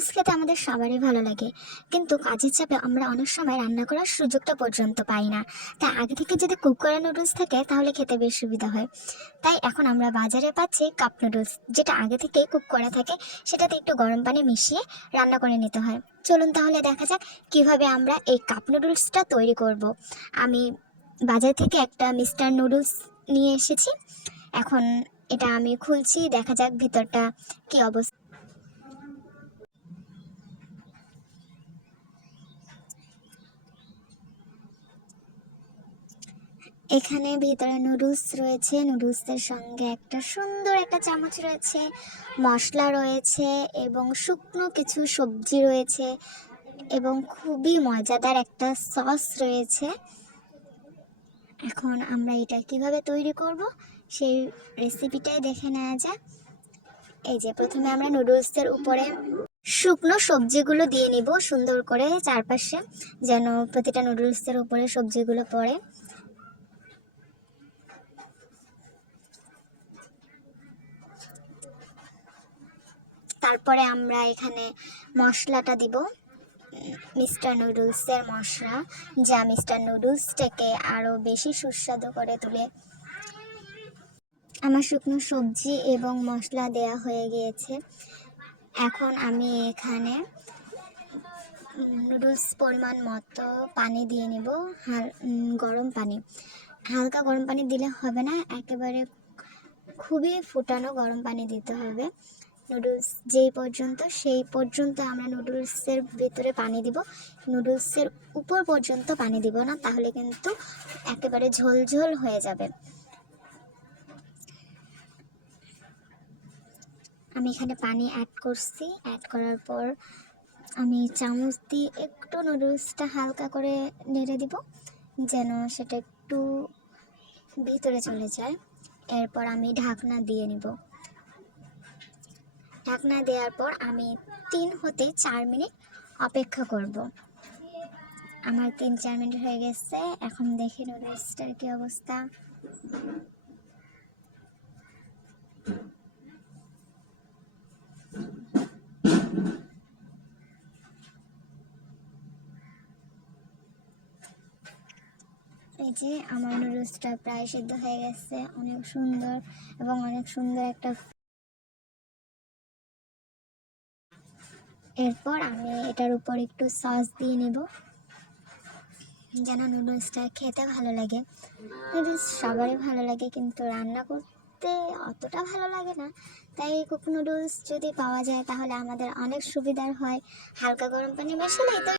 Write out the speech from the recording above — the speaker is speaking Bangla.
নুডলস খেতে আমাদের সবারই ভালো লাগে, কিন্তু কাজের চাপে আমরা অনেক সময় রান্না করার সুযোগটা পর্যন্ত পাই না। তাই আগে থেকে যদি কুক করা নুডলস থাকে তাহলে খেতে বেশ সুবিধা হয়। তাই এখন আমরা বাজারে পাচ্ছি কাপ নুডলস, যেটা আগে থেকেই কুক করা থাকে। সেটাতে একটু গরম পানি মিশিয়ে রান্না করে নিতে হয়। চলুন তাহলে দেখা যাক কিভাবে আমরা এই কাপ নুডলসটা তৈরি করব। আমি বাজার থেকে একটা মিস্টার নুডলস নিয়ে এসেছি। এখন এটা আমি খুলছি, দেখা যাক ভিতরটা কি অবস্থা। এখানে ভিতরে নুডলস রয়েছে, নুডলসের সঙ্গে একটা সুন্দর একটা চামচ রয়েছে, মশলা রয়েছে এবং শুকনো কিছু সবজি রয়েছে এবং খুবই মজাদার একটা সস রয়েছে। এখন আমরা এটা কিভাবে তৈরি করব সেই রেসিপিটাই দেখে নেওয়া যাক। এই যে প্রথমে আমরা নুডলসের উপরে শুকনো সবজিগুলো দিয়ে নিব সুন্দর করে চারপাশে, যেন প্রতিটা নুডলসের উপরে সবজিগুলো পড়ে। তারপরে আমরা এখানে মশলাটা দিব, মিস্টার নুডলসের মশলা, যা মিস্টার নুডলসটাকে আরও বেশি সুস্বাদু করে তোলে। আমার শুকনো সবজি এবং মশলা দেয়া হয়ে গিয়েছে। এখন আমি এখানে নুডলস পরিমাণ মতো পানি দিয়ে নেব, গরম পানি। হালকা গরম পানি দিলে হবে না, একেবারে খুবই ফুটানো গরম পানি দিতে হবে। নুডলস যেই পর্যন্ত সেই পর্যন্ত আমরা নুডলসের ভেতরে পানি দিব, নুডলসের উপর পর্যন্ত পানি দিব না, তাহলে কিন্তু একেবারে ঝোল ঝোল হয়ে যাবে। আমি এখানে পানি অ্যাড করছি, অ্যাড করার পর আমি চামচ দিয়ে একটু নুডলসটা হালকা করে নেড়ে দিব, যেন সেটা একটু ভিতরে চলে যায়। এরপর আমি ঢাকনা দিয়ে নিব। ঢাকনা দেওয়ার পর আমি 3 হতে 4 মিনিট অপেক্ষা করব। আমার 3-4 মিনিট হয়ে গেছে। এখন দেখি নুডলসটার কি অবস্থা। এই যে আমার নুডলসটা প্রায় সিদ্ধ হয়ে গেছে, অনেক সুন্দর এবং অনেক সুন্দর একটা। এরপর আমি এটার উপর একটু সস দিয়ে নেব, যেন নুডলসটা খেতে ভালো লাগে। নুডলস সবারই ভালো লাগে, কিন্তু রান্না করতে অতটা ভালো লাগে না। তাই কুক নুডলস যদি পাওয়া যায় তাহলে আমাদের অনেক সুবিধার হয়। হালকা গরম পানি মেশালেই তো